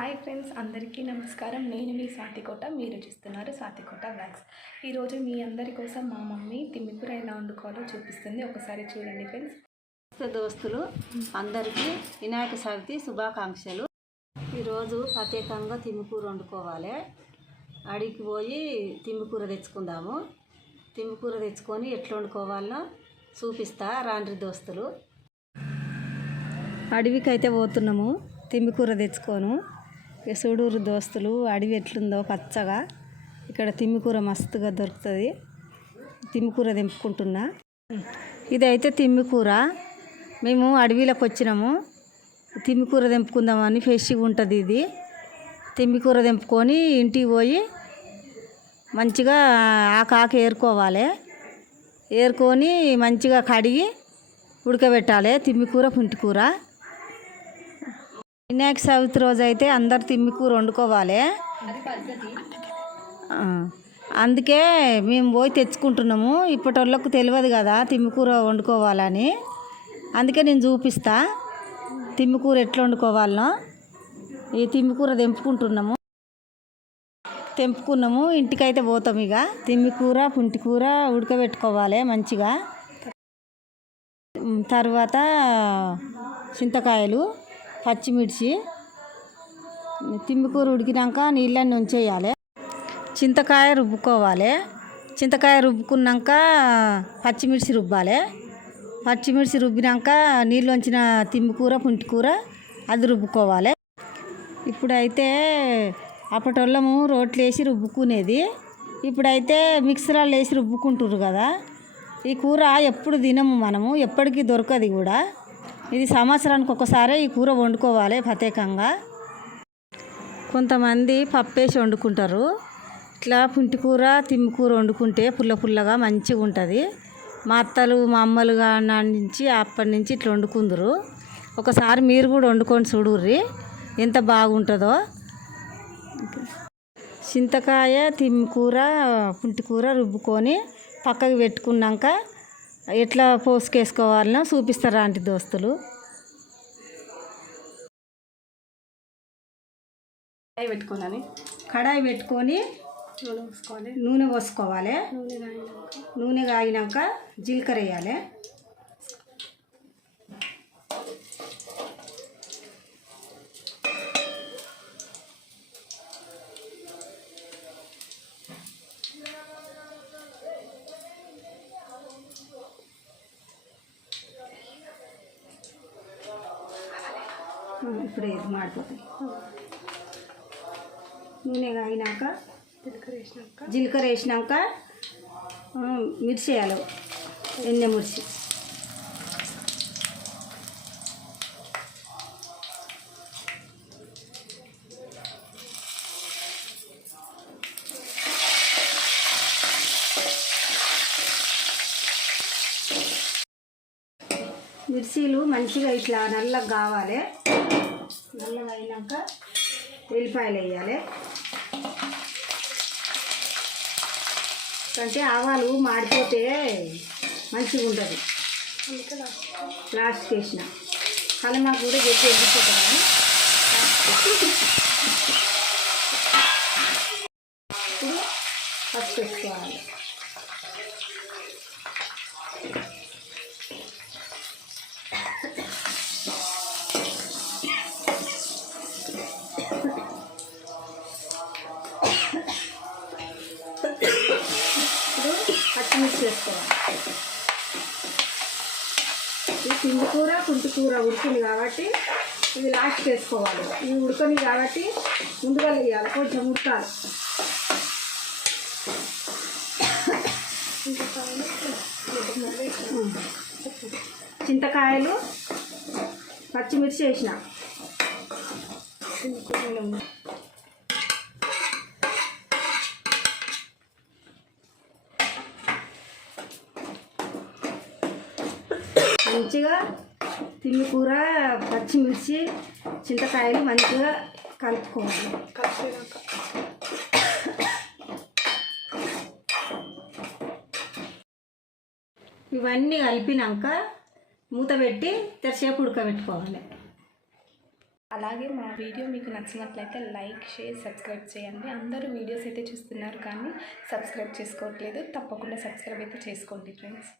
Hi friends అందరికీ నమస్కారం. నేను మీ స్వాతికోట మీరు చూస్తున్నారు స్వాతికోట వ్యాక్స్ ఈరోజు మీ అందరి కోసం మా మమ్మీ తిమ్మికూర ఎలా వండుకోవాలో చూపిస్తుంది. ఒకసారి చూడండి ఫ్రెండ్స్. దోస్తులు. అందరికీ వినాయక చవితి శుభాకాంక్షలు. ఈరోజు ప్రత్యేకంగా తిమ్మికూర వండుకోవాలి. అడిగి పోయి తిమ్మికూర తెచ్చుకుందాము. తిమ్మికూర తెచ్చుకొని ఎట్లా వండుకోవాలో చూపిస్తా రాండ్రి దోస్తులు. అడవికి అయితే పోతున్నాము. తిమ్మికూర తెచ్చుకోను. చూడూరు దోస్తులు అడవి ఎట్లుందో పచ్చగా. ఇక్కడ తిమ్మికూర మస్తుగా దొరుకుతుంది. తిమ్మికూర తెంపుకుంటున్నా. ఇదైతే తిమ్మికూర. మేము అడవిలోకి వచ్చినాము. తిమ్మికూర తెంపుకుందామని ఫ్రెష్గా ఉంటుంది ఇది. తిమ్మికూర తెంపుకొని ఇంటికి పోయి మంచిగా ఆ కాకి ఏరుకోవాలి. ఏరుకొని మంచిగా కడిగి ఉడకబెట్టాలి. తిమ్మికూర పుంటికూర. వినాయక చవితి రోజు అయితే అందరు తిమ్మికూర వండుకోవాలి. అందుకే మేము పోయి తెచ్చుకుంటున్నాము. ఇప్పటి వాళ్ళకు తెలియదు కదా తిమ్మికూర వండుకోవాలని. అందుకే నేను చూపిస్తా. తిమ్మికూర ఎట్లా వండుకోవాలనో. ఈ తిమ్మికూర తెంపుకుంటున్నాము. తెంపుకున్నాము. ఇంటికైతే పోతాం ఇక. తిమ్మికూర పుంటికూర ఉడకబెట్టుకోవాలి మంచిగా. తర్వాత చింతకాయలు. పచ్చిమిర్చి. తిమ్మికూర ఉడికినాక నీళ్ళని ఉంచేయాలి. చింతకాయ రుబ్బుకోవాలి. చింతకాయ రుబ్బుకున్నాక పచ్చిమిర్చి రుబ్బాలి. పచ్చిమిర్చి రుబ్బినాక నీళ్ళు వంచిన తిమ్మికూర పుంటికూర అది రుబ్బుకోవాలి. ఇప్పుడైతే అప్పటోళ్ళము రోట్లు వేసి రుబ్బుకునేది. ఇప్పుడైతే మిక్సరాలు వేసి రుబ్బుకుంటుర్రు కదా. ఈ కూర ఎప్పుడు తినము మనము ఎప్పటికీ దొరకదు కూడా. ఇది సంవత్సరానికి ఒకసారి ఈ కూర వండుకోవాలి ప్రత్యేకంగా. కొంతమంది పప్పు వేసి వండుకుంటారు. ఇట్లా పుంటికూర తిమ్మికూర వండుకుంటే పుల్ల పుల్లగా మంచిగా ఉంటుంది. మా అత్తలు మా అమ్మలు నుంచి అప్పటి నుంచి ఇట్లా వండుకుందరు. ఒకసారి మీరు కూడా వండుకొని చూడుర్రి ఎంత బాగుంటుందో. చింతకాయ తిమ్మికూర పుంటికూర రుబ్బుకొని పక్కకు పెట్టుకున్నాక ఎట్లా పోసుకేసుకోవాలనో చూపిస్తారు ఆంటీ దోస్తులు. అవి పెట్టుకోనని కడాయి పెట్టుకొని నూనె పోసుకోవాలి. నూనె పోసుకోవాలి. నూనె కాగినాక జీలకర్ర వేయాలి. ఇప్పుడు ఇది మాడిపోతుంది నూనె కాగినాక జీలకర్ర వేసినాక జీలకర్ర వేసినాక ఆ, మిర్చి వేయాలి. ఎన్నె మిర్చి. మిర్చీలు మంచిగా ఇట్లా నల్లగా కావాలి. నల్లగా అయినాక ఎల్లిపాయలు వేయాలి. అంటే ఆవాలు మాడిపోతే మంచిగా ఉంటుంది. లాస్ట్ చేసిన. వేసిన కలమాకు కూడా గట్టి వెళ్ళిపోతాను పచ్చిమిర్చి వేసుకోవాలి ఈ పిండి కూర కుంటి కూర ఉడికింది కాబట్టి ఇది లాస్ట్ వేసుకోవాలి ఇవి ఉడకని కాబట్టి ముందుగా వేయాలి కొంచెం ఉడకాలి. చింతకాయలు పచ్చిమిర్చి వేసిన. మంచిగా తిమ్మి కూర పచ్చిమిర్చి చింతకాయలు మంచిగా కలుపుకోవాలి. ఇవన్నీ కలిపినాక మూత పెట్టి తెరసేపు ఉడకబెట్టుకోవాలి. అలాగే మా వీడియో మీకు నచ్చినట్లయితే లైక్ షేర్ సబ్స్క్రైబ్ చేయండి. అందరూ వీడియోస్ అయితే చూస్తున్నారు కానీ సబ్స్క్రైబ్ చేసుకోవట్లేదు. తప్పకుండా సబ్స్క్రైబ్ అయితే చేసుకోండి ఫ్రెండ్స్.